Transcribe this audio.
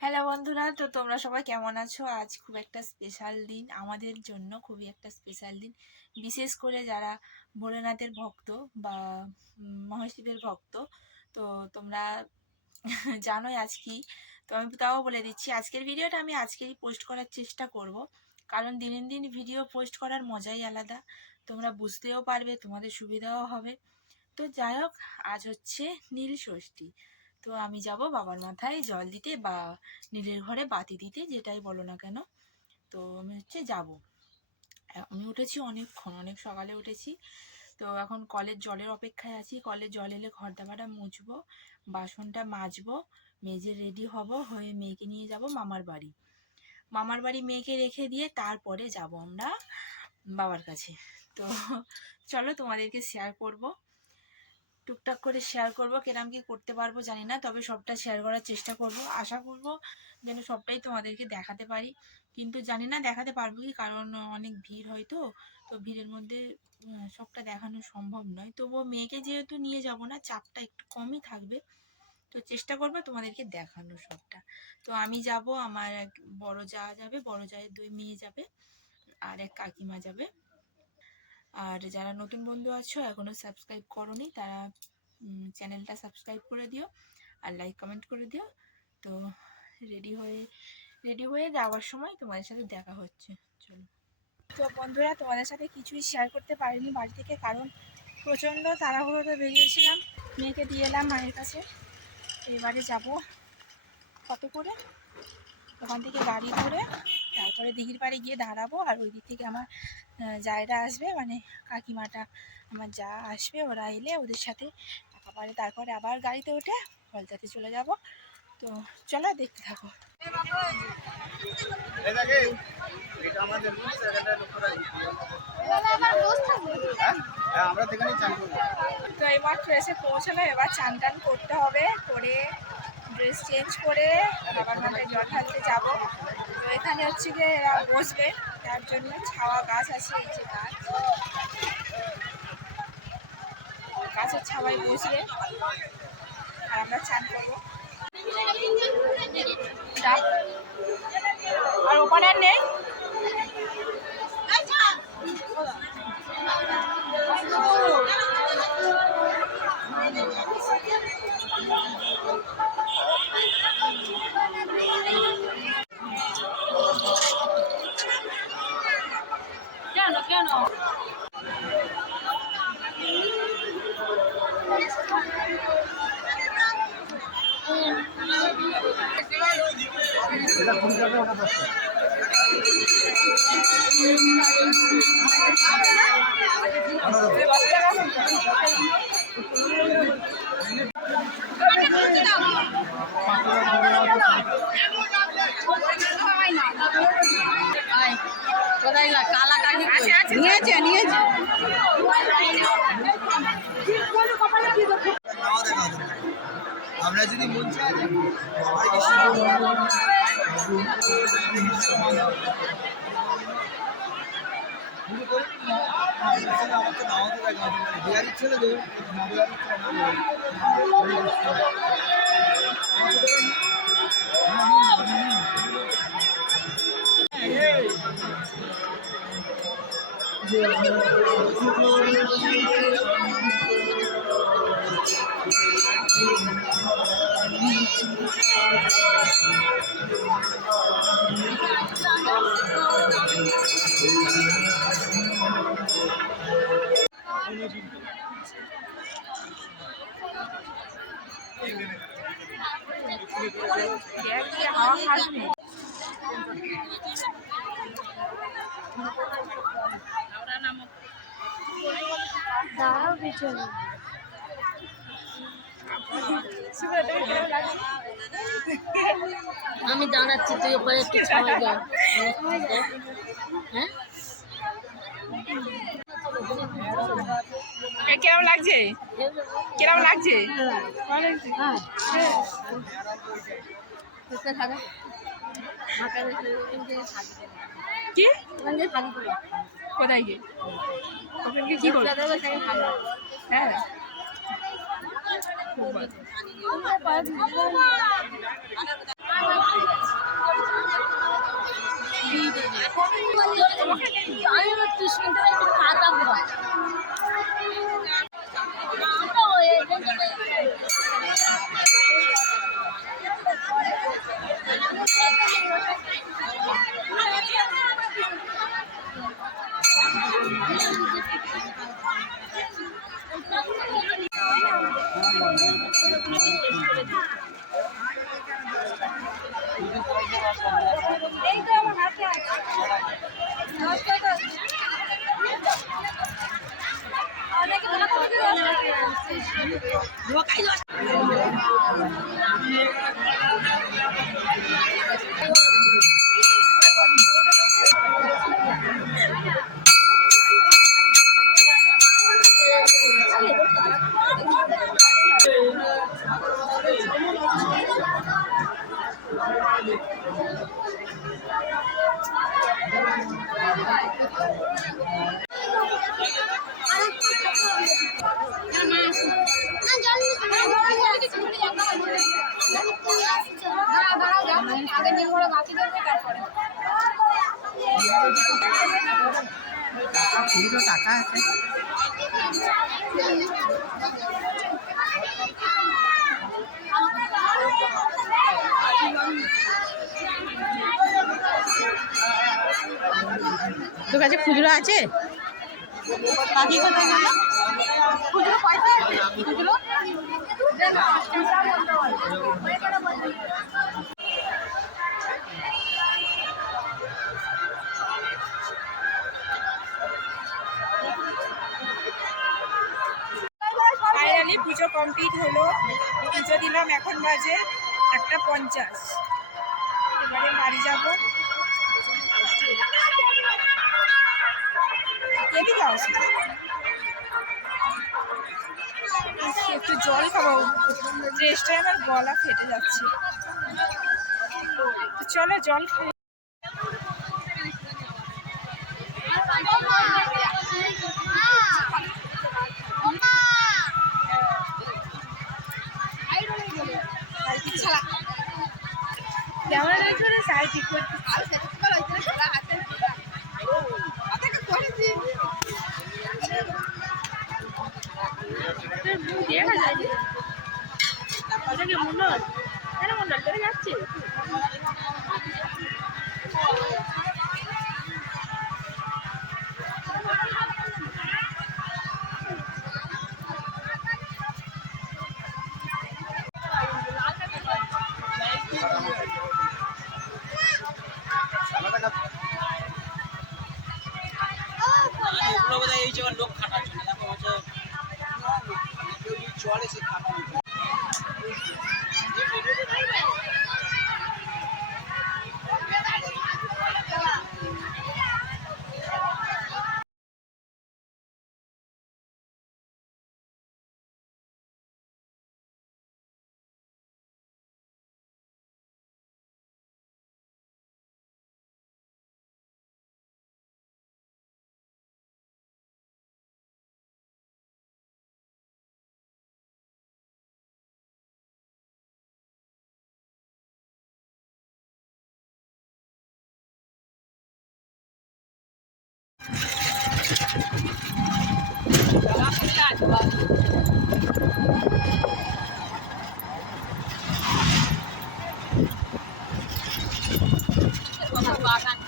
Hello বন্ধুরা, তো তোমরা সবাই কেমন আছো? আজ খুব একটা স্পেশাল দিন, আমাদের জন্য খুবই একটা স্পেশাল দিন। বিশেষ করে যারা ভোলেনাথের ভক্ত বা মহাশিবের ভক্ত, তো তোমরা জানোই আজ কি। তো আমি তাও বলে দিচ্ছি, আজকের ভিডিওটা আমি আজকেরই পোস্ট করার চেষ্টা করব, কারণ দিন দিন ভিডিও পোস্ট করার মজাই আলাদা। তোমরা বুঝতেও পারবে, তোমাদের সুবিধাও হবে। তো যাই হোক, আজ হচ্ছে নীল ষষ্ঠী। তো আমি যাব বাবার মাথায় জল দিতে বা নীলের ঘরে বাতি দিতে, যেটাই বলো না কেন। তো আমি যাব। আমি উঠেছি অনেক সকালে উঠেছি। তো এখন কলের জলের অপেক্ষায় আছি। কলের জল এলে ঘর দাবাটা মুছবো, বাসনটা মাজবো, মেজে রেডি হব, হয়ে মেয়েকে নিয়ে যাব মামার বাড়ি মেয়েকে রেখে দিয়ে তারপরে যাব আমরা বাবার কাছে। তো চলো তোমাদেরকে শেয়ার করব, টুকটাক করে শেয়ার করব। কেরাম কি করতে পারবো জানি না, তবে সবটা শেয়ার করার চেষ্টা করব। আশা করব যেন সবটাই তোমাদেরকে দেখাতে পারি, কিন্তু জানি না দেখাতে পারবো কি, কারণ অনেক ভিড় হয়। তো ভিড়ের মধ্যে সবটা দেখানো সম্ভব নয়। তবুও মেয়েকে যেহেতু নিয়ে যাব না, চাপটা একটু কমই থাকবে। তো চেষ্টা করবো তোমাদেরকে দেখানোর সবটা। তো আমি যাব, আমার এক বড় যা যাবে, বড় জায়ের 2 মেয়ে যাবে, আর এক কাকিমা যাবে। আর যারা নতুন বন্ধু আছো এখনো সাবস্ক্রাইব করোনি, তারা চ্যানেলটা সাবস্ক্রাইব করে দিও আর লাইক কমেন্ট করে দিও। তো রেডি হয়ে যাওয়ার সময় তোমাদের সাথে দেখা হচ্ছে। চলো। তো বন্ধুরা, তোমাদের সাথে কিছুই শেয়ার করতে পারিনি বাড়ি থেকে, কারণ প্রচণ্ড তাড়াহুড়োতে বেরিয়েছিলাম। মেয়েকে দিয়ে এলাম মায়ের কাছে। এবারে যাব কত করে, ওখান থেকে গাড়ি ধরে তারপরে দিঘির পাড়ে গিয়ে দাঁড়াবো। আর ওই দিক থেকে আমার জায়গা আসবে, মানে কাকিমাটা আমার যা আসবে, ওরা এলে ওদের সাথে টাকা পারে, তারপরে আবার গাড়িতে উঠে কলকাতাতে চলে যাব। তো চলো দেখতে থাকো। তো এইমাত্র এসে পৌঁছালো, এবার চান টান করতে হবে, করে ড্রেস চেঞ্জ করে বাবার মাথায় জল ঢালতে যাবো। তো এখানে হচ্ছে গিয়ে এরা বসবে, তার জন্য ছাওয়া গাছ আছে, এই যে গাছের ছাওয়ায় বসবে আর আমরা চান করবো। আর ওখানে আর নেই। কেন নিয়েছে আমরা যদি মন চাই আমাকে নামাতে দেখা দেওয়ার ইচ্ছে না, দেবেন না দেওয়ার দাঁড়াও পিছনে। আমি দাঁড়াচ্ছি, তুই ওপরে একটু ছাওয়াই দে। হ্যাঁ, কেমন লাগছে? কেমন লাগছে? কি কোথায় গিয়ে ওখানে কি করবো? হ্যাঁ, আমি টিউশন থেকে একটু খাতাম ঘর আমরা ওই এই তো আমার হাতে আছে অনেকে তোমার থেকে টাকা আছে তোর কাছে খুচরো আছে? বাকি কথা বলো। খুচরো পয়সা আছে? খুচরো ফাইনালি পুজো কমপ্লিট হলো। পুজো দিলাম, এখন বাজে 1:50। এবারে বাড়ি যাবো। এদিকে আসো, একটু জল খাবো, ড্রেসটায় আমার গলা ফেটে যাচ্ছে। তো চলো জল খাই। কেমন হয়েছে সাইড ঠিক করতে দেখা যায় মন্ডল, কেন মন্ডল করে যাচ্ছে? এই যে লোক খাটাচ্ছে না, হচ্ছে চলে সে খাটা বাগান